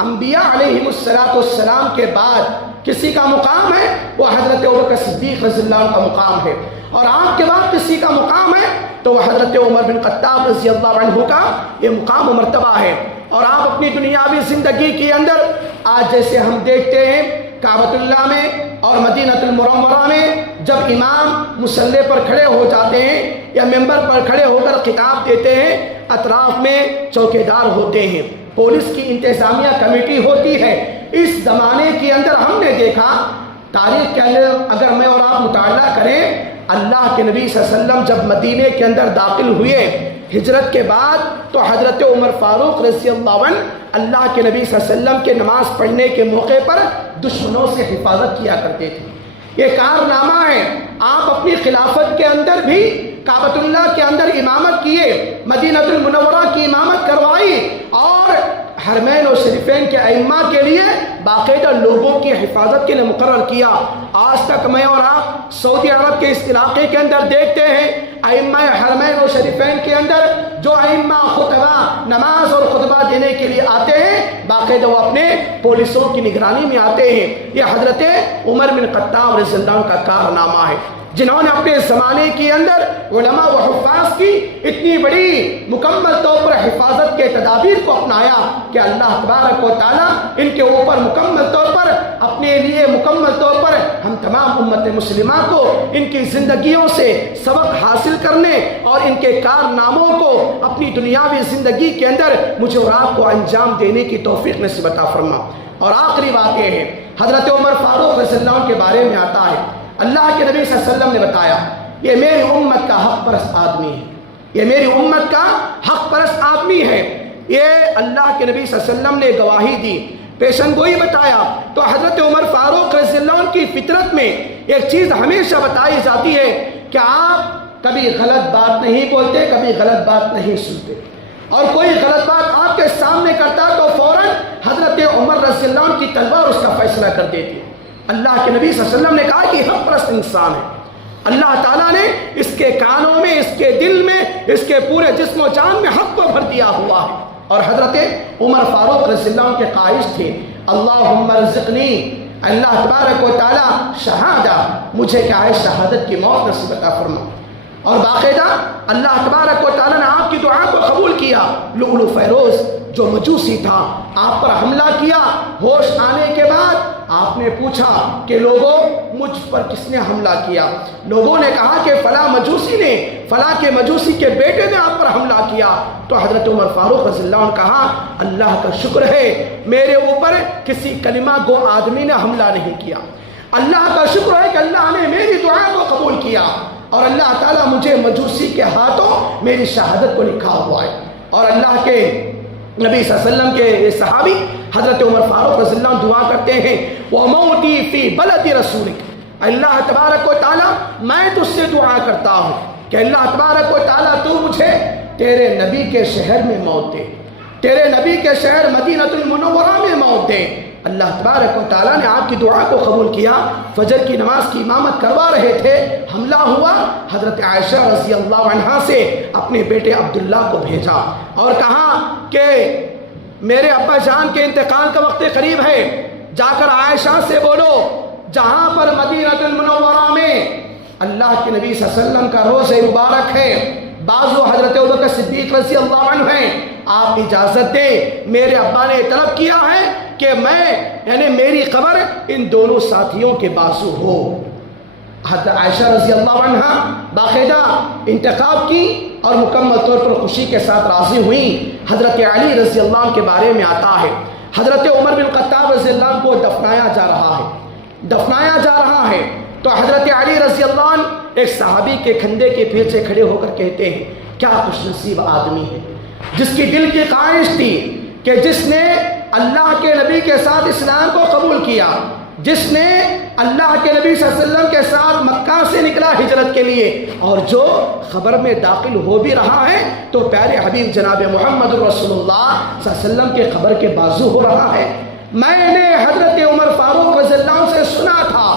انبیاء علیہم السلام کے بعد کسی کا مقام ہے وہ حضرت ابوبکر صدیق رضی اللہ عنہ کا مقام ہے، اور آپ کے بعد کسی کا مقام ہے تو وہ حضرت عمر بن خطاب رضی اللہ عنہ کا یہ مقام و مرتبہ ہے۔ اور آپ اپنی دنیاوی زندگی کے اندر آج جیسے ہم دیکھتے ہیں کعبۃ اللہ میں اور مدینہ المنورہ میں جب امام مصلی پر کھڑے ہو جاتے ہیں یا ممبر پر کھڑے ہو کر خطاب دیتے ہیں، اطراف میں چوکیدار ہوتے ہیں، پولیس کی انتظامیہ کمیٹی ہوتی ہے۔ اس زمانے کے اندر ہم نے دیکھا، تاریخ کے اندر اگر میں اور آپ مطالعہ کریں، اللہ کے نبی صلی اللہ علیہ وسلم جب مدینے کے اندر داخل ہوئے ہجرت کے بعد، تو حضرت عمر فاروق رضی اللہ عنہ اللہ کے نبی صلی اللہ علیہ وسلم کے نماز پڑھنے کے موقع پر دشمنوں سے حفاظت کیا کرتے تھے۔ یہ کارنامہ ہے، آپ اپنی خلافت کے اندر بھی کعبۃ اللہ کے اندر امامت کیے، مدینہ المنورہ کی امامت کروائی، اور حرمین و شریفین کے ائمہ کے لیے باقاعدہ لوگوں کی حفاظت کے لیے مقرر کیا۔ آج تک میں اور آپ سعودی عرب کے اس علاقے کے اندر دیکھتے ہیں، ائمہ حرمین و شریفین کے اندر جو ائمہ خطبہ نماز اور خطبہ دینے کے لیے آتے ہیں، باقاعدہ وہ اپنے پولیسوں کی نگرانی میں آتے ہیں۔ یہ حضرت عمر بن خطاب رضی اللہ عنہ کا کارنامہ ہے، جنہوں نے اپنے زمانے کے اندر علماء و حفاظ کی اتنی بڑی مکمل طور پر حفاظت کے تدابیر کو اپنایا کہ اللہ تبارک و تعالیٰ ان کے اوپر مکمل طور پر اپنے لیے مکمل طور پر ہم تمام امت مسلمہ کو ان کی زندگیوں سے سبق حاصل کرنے اور ان کے کارناموں کو اپنی دنیاوی زندگی کے اندر مجھے اور آپ کو انجام دینے کی توفیق نصیب عطا فرما۔ اور آخری بات یہ ہے، حضرت عمر فاروق رضی اللہ عنہ کے بارے میں آتا ہے، اللہ کے نبی صلی اللہ علیہ وسلم نے بتایا یہ میری امت کا حق پرست آدمی ہے، یہ میری امت کا حق پرست آدمی ہے۔ یہ اللہ کے نبی صلی اللہ علیہ وسلم نے گواہی دی پیشن گوئی بتایا، تو حضرت عمر فاروق رضی اللہ عنہ کی فطرت میں ایک چیز ہمیشہ بتائی جاتی ہے کہ آپ کبھی غلط بات نہیں بولتے، کبھی غلط بات نہیں سنتے، اور کوئی غلط بات آپ کے سامنے کرتا تو فوراً حضرت عمر رضی اللہ عنہ کی تلوار اس کا فیصلہ کر دیتی۔ اللہ کے نبی صلی اللہ علیہ وسلم نے کہا کہ حق پرست انسان ہے، اللہ تعالیٰ نے اس کے کانوں میں، اس کے دل میں، اس کے پورے جسم و جان میں حق کو بھر دیا ہوا ہے۔ اور حضرت عمر فاروق رضی اللہ عنہ کے خواہش تھے، اللہم ارزقنی، اللہ تبارک و تعالیٰ شہادہ، مجھے کیا ہے شہادت کی موت نصیب عطا فرما۔ اور باقاعدہ اللہ تبارک و تعالیٰ نے آپ کی دعا کو قبول کیا۔ لؤلؤ فیروز جو مجوسی تھا آپ پر حملہ کیا، ہوش آنے کے بعد آپ نے پوچھا کہ لوگوں مجھ پر کس نے حملہ کیا؟ لوگوں نے کہا کہ فلاں مجوسی نے، فلاں کے مجوسی کے بیٹے نے آپ پر حملہ کیا۔ تو حضرت عمر فاروق رضی اللہ عنہ نے کہا اللہ کا شکر ہے میرے اوپر کسی کلمہ گو آدمی نے حملہ نہیں کیا، اللہ کا شکر ہے کہ اللہ نے میری دعا کو قبول کیا، اور اللہ تعالیٰ مجھے مجوسی کے ہاتھوں میری شہادت کو لکھا ہوا ہے۔ اور اللہ کے نبی صلی اللہ علیہ وسلم کے صحابی حضرت عمر فاروق رضی اللہ عنہ دعا کرتے ہیں وَمَوْتِي فِي بَلَدِ رَسُولِكَ، اللہ تبارک و تعالیٰ میں تجھ سے دعا کرتا ہوں کہ اللہ تبارک و تعالیٰ تو مجھے تیرے نبی کے شہر میں موت دے، تیرے نبی کے شہر مدینہ المنورہ میں موت دے۔ اللہ تبارک و تعالیٰ نے آپ کی دعا کو قبول کیا۔ فجر کی نماز کی امامت کروا رہے تھے، حملہ ہوا، حضرت عائشہ رضی اللہ عنہا سے اپنے بیٹے عبداللہ کو بھیجا اور کہا کہ میرے ابا جان کے انتقال کا وقت قریب ہے، جا کر عائشہ سے بولو جہاں پر مدینہ المنورہ میں اللہ کے نبی صلی اللہ علیہ وسلم کا روضہ مبارک ہے، بعضو حضرت ابوبکر صدیق رضی اللہ عنہ ہیں، آپ اجازت دیں، میرے ابا نے طلب کیا ہے کہ میں یعنی میری قبر ان دونوں ساتھیوں کے بازو ہو۔ حضرت عائشہ رضی اللہ عنہ باقاعدہ انتخاب کی اور مکمل طور پر خوشی کے ساتھ راضی ہوئی۔ حضرت علی رضی اللہ عنہ کے بارے میں آتا ہے حضرت عمر بن خطاب رضی اللہ عنہ کو دفنایا جا رہا ہے تو حضرت علی رضی اللہ عنہ ایک صحابی کے کندھے کے پیچھے کھڑے ہو کر کہتے ہیں کیا خوش نصیب آدمی ہے جس کی دل کی خواہش تھی کہ جس نے اللہ کے نبی کے ساتھ اسلام کو قبول کیا، جس نے اللہ کے نبی صلی اللہ علیہ وسلم کے ساتھ مکہ سے نکلا ہجرت کے لیے، اور جو خبر میں داخل ہو بھی رہا ہے تو پیارے حبیب جناب محمد رسول اللہ صلی اللہ علیہ وسلم کے خبر کے بازو ہو رہا ہے۔ میں نے حضرت عمر فاروق رضی اللہ عنہ سے سنا تھا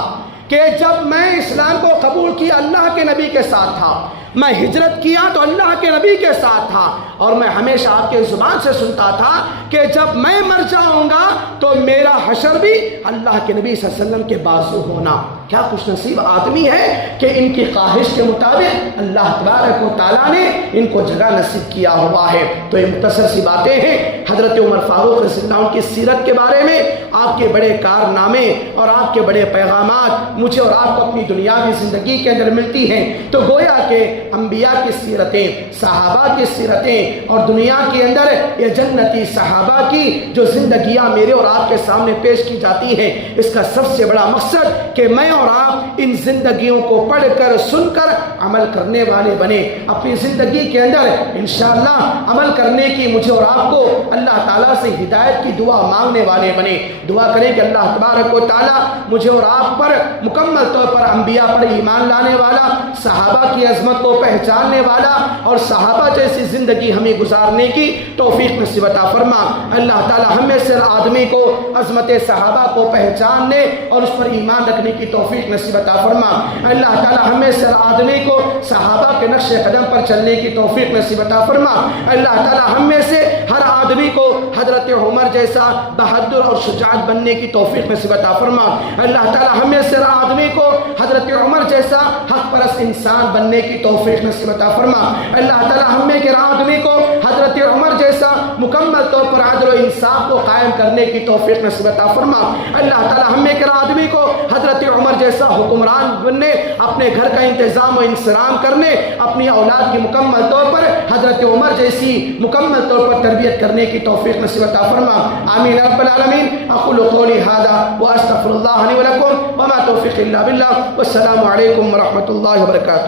کہ جب میں اسلام کو قبول کیا اللہ کے نبی کے ساتھ تھا، میں ہجرت کیا تو اللہ کے نبی کے ساتھ تھا، اور میں ہمیشہ آپ کے زبان سے سنتا تھا کہ جب میں مر جاؤں گا تو میرا حشر بھی اللہ کے نبی صلی اللہ علیہ وسلم کے بازو ہونا۔ کیا خوش نصیب آدمی ہے کہ ان کی خواہش کے مطابق اللہ تبارک و تعالیٰ نے ان کو جگہ نصیب کیا ہوا ہے۔ تو یہ مختصر سی باتیں ہیں حضرت عمر فاروق رضی اللہ عنہ کی سیرت کے بارے میں، آپ کے بڑے کارنامے اور آپ کے بڑے پیغامات مجھے اور آپ کو اپنی دنیاوی زندگی کے اندر ملتی ہیں۔ تو گویا کہ انبیاء کی سیرتیں، صحابہ کی سیرتیں اور دنیا کے اندر یہ جنتی صحابہ کی جو زندگیاں میرے اور آپ کے سامنے پیش کی جاتی ہیں، اس کا سب سے بڑا مقصد کہ میں اور آپ ان زندگیوں کو پڑھ کر سن کر عمل کرنے والے بنے، اپنی زندگی کے اندر انشاءاللہ عمل کرنے کی مجھے اور آپ کو اللہ تعالیٰ سے ہدایت کی دعا مانگنے والے بنے۔ دعا کریں کہ اللہ تبارک و تعالیٰ مجھے اور آپ پر مکمل طور پر انبیاء پر ایمان لانے والا، صحابہ کی عظمت کو پہچاننے والا اور صحابہ جیسی زندگی ہمیں گزارنے کی توفیق نصیب عطا فرما۔ اللہ تعالیٰ ہم میں سے آدمی کو عظمت صحابہ کو پہچاننے اور اس پر ایمان رکھنے کی توفیق نصیب عطا فرما۔ اللہ تعالیٰ ہم میں سے آدمی کو صحابہ کے نقش قدم پر چلنے کی توفیق نصیب عطا فرما۔ اللہ تعالیٰ ہم میں سے ہر آدمی کو حضرت عمر جیسا بہادر اور شجاعت بننے کی توفیق نصیب عطا فرما۔ اللہ تعالیٰ ہم میں سے آدمی کو حضرت عمر جیسا حق پرست انسان بننے کی توفیق نصیب عطا فرما۔ اللہ تعالیٰ ہم میں کے آدمی کو حضرت عمر جیسا مکمل طور پر عدل و انصاف کو قائم کرنے کی توفیق نصیب عطا فرما۔ اللہ تعالیٰ ہم میں کے آدمی کو حضرت عمر جیسا حکمران بننے، اپنے گھر کا انتظام و انصرام کرنے، اپنی اولاد کی مکمل طور پر حضرت عمر جیسی مکمل طور پر تربیت کرنے کی توفیق نصیب عطا فرما۔ آمین رب العالمین۔ اقول قولی ھذا واستغفر اللہ لی ولکم وما توفیق الا باللہ، والسلام علیکم ورحمۃ اللہ وبرکاتہ۔